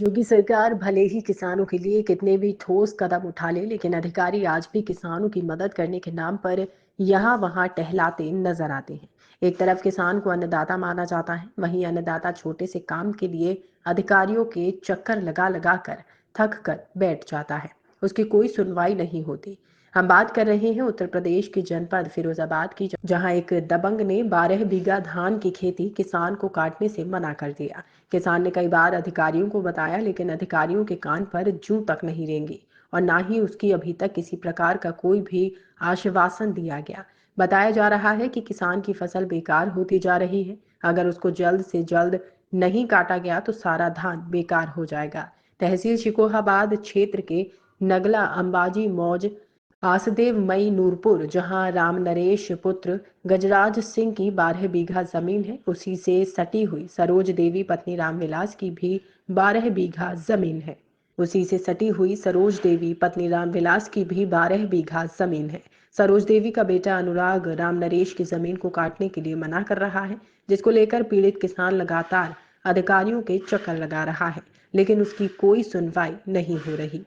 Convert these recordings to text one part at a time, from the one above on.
योगी सरकार भले ही किसानों के लिए कितने भी ठोस कदम उठा ले, लेकिन अधिकारी आज भी किसानों की मदद करने के नाम पर यहाँ वहाँ टहलाते नजर आते हैं। एक तरफ किसान को अन्नदाता माना जाता है, वहीं अन्नदाता छोटे से काम के लिए अधिकारियों के चक्कर लगा लगा कर थक कर बैठ जाता है। उसकी कोई सुनवाई नहीं होती। हम बात कर रहे हैं उत्तर प्रदेश के जनपद फिरोजाबाद की, जहां एक दबंग ने 12 बीघा धान की खेती किसान को काटने से मना कर दिया। किसान ने कई बार अधिकारियों को बताया, लेकिन अधिकारियों के कान पर जूं तक नहीं रेंगी और ना ही उसकी अभी तक किसी प्रकार का कोई भी आश्वासन दिया गया। बताया जा रहा है कि किसान की फसल बेकार होती जा रही है। अगर उसको जल्द से जल्द नहीं काटा गया तो सारा धान बेकार हो जाएगा। तहसील शिकोहाबाद क्षेत्र के नगला अंबाजी मौज आसदेव मई नूरपुर, जहां राम नरेश पुत्र गजराज सिंह की 12 बीघा जमीन है, उसी से सटी हुई सरोज देवी पत्नी रामविलास की भी 12 बीघा जमीन है। उसी से सटी हुई सरोज देवी पत्नी रामविलास की भी 12 बीघा जमीन है। सरोज देवी का बेटा अनुराग राम नरेश की जमीन को काटने के लिए मना कर रहा है, जिसको लेकर पीड़ित किसान लगातार अधिकारियों के चक्कर लगा रहा है, लेकिन उसकी कोई सुनवाई नहीं हो रही।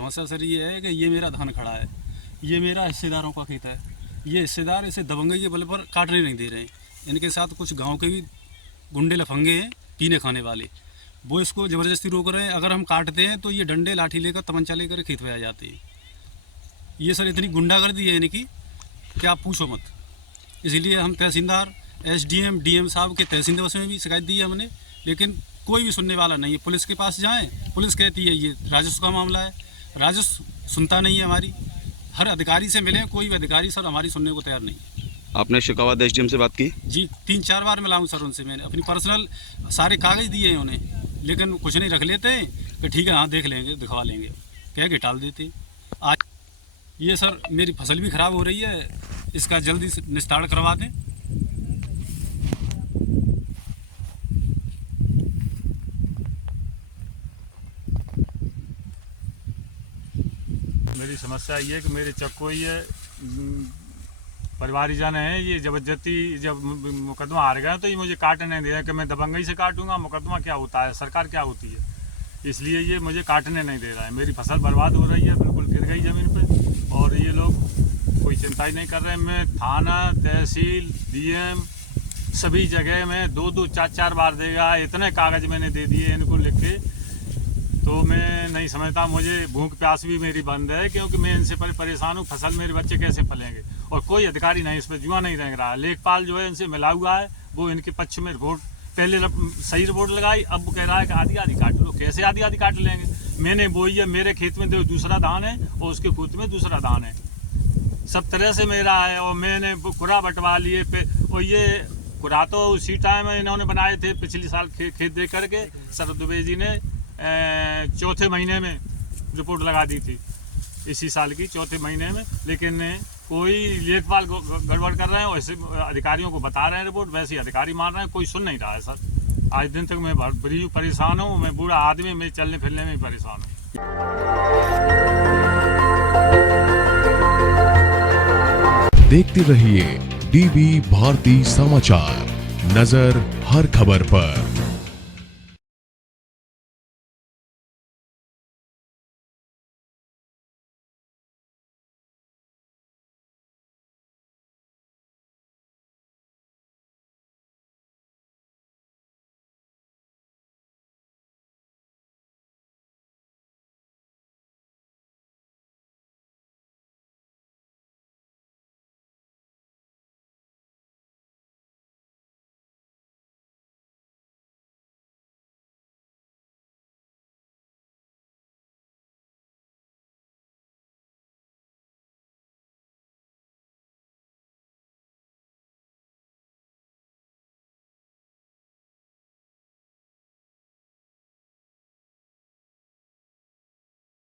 समस्या सर ये है कि ये मेरा धान खड़ा है, ये मेरा हिस्सेदारों का खेत है। ये हिस्सेदार इसे दबंगई के बल पर काटने नहीं दे रहे हैं। इनके साथ कुछ गांव के भी गुंडे लफंगे हैं, पीने खाने वाले, वो इसको ज़बरदस्ती रोक रहे हैं। अगर हम काटते हैं तो ये डंडे लाठी लेकर तमंचा लेकर खेत में आ जाते हैं। ये सर इतनी गुंडागर्दी है इनकी कि आप पूछो मत। इसीलिए हम तहसीलदार, SDM, DM साहब के तहसील में भी शिकायत दी है हमने, लेकिन कोई भी सुनने वाला नहीं है। पुलिस के पास जाएँ, पुलिस कहती है ये राजस्व का मामला है, राजस्व सुनता नहीं है हमारी। हर अधिकारी से मिले, कोई भी अधिकारी सर हमारी सुनने को तैयार नहीं। आपने शिकावत SDM से बात की? जी 3-4 बार मिला हूँ सर उनसे। मैंने अपनी पर्सनल सारे कागज दिए हैं उन्हें, लेकिन कुछ नहीं रख लेते कि ठीक है हाँ देख लेंगे, दिखवा लेंगे, कह के टाल देते। आज ये सर मेरी फसल भी ख़राब हो रही है, इसका जल्दी से निस्तारण करवा दें। मेरी समस्या ये है कि मेरे चक्कोई है, परिवारीजन है, ये जबरदस्ती जब मुकदमा हार गया तो ये मुझे काटने नहीं दे रहा कि मैं दबंगई से काटूंगा। मुकदमा क्या होता है, सरकार क्या होती है, इसलिए ये मुझे काटने नहीं दे रहा है। मेरी फसल बर्बाद हो रही है, बिल्कुल गिर गई ज़मीन पे, और ये लोग कोई चिंता ही नहीं कर रहे हैं। मैं थाना, तहसील, DM सभी जगह में 2-2, 4-4 बार देगा, इतने कागज़ मैंने दे दिए इनको लिख के। तो मैं नहीं समझता, मुझे भूख प्यास भी मेरी बंद है, क्योंकि मैं इनसे परेशान हूँ। फसल मेरे बच्चे कैसे पलेंगे, और कोई अधिकारी नहीं इस पर जुआ नहीं रह रहा है। लेखपाल जो है इनसे मिला हुआ है, वो इनके पक्ष में रिपोर्ट पहले सही रिपोर्ट लगाई, अब वो कह रहा है कि आधी आधी काट लो। कैसे आधी आधी काट लेंगे? मैंने बोई है, मेरे खेत में दूसरा धान है और उसके खेत में दूसरा धान है, सब तरह से मेरा है। और मैंने कुरा बंटवा लिए पे, और ये कुरा तो उसी टाइम इन्होंने बनाए थे पिछले साल खेत दे करके। शरद दुबे जी ने चौथे महीने में रिपोर्ट लगा दी थी, इसी साल की चौथे महीने में, लेकिन कोई लेखपाल गड़बड़ कर रहे हैं, वैसे अधिकारियों को बता रहे हैं रिपोर्ट, वैसे ही अधिकारी मान रहे हैं, कोई सुन नहीं रहा है सर। आज दिन तक मैं बड़ी परेशान हूँ, मैं बूढ़ा आदमी, मैं चलने फिरने में भी परेशान हूँ। देखते रहिए DB भारती समाचार, नजर हर खबर पर।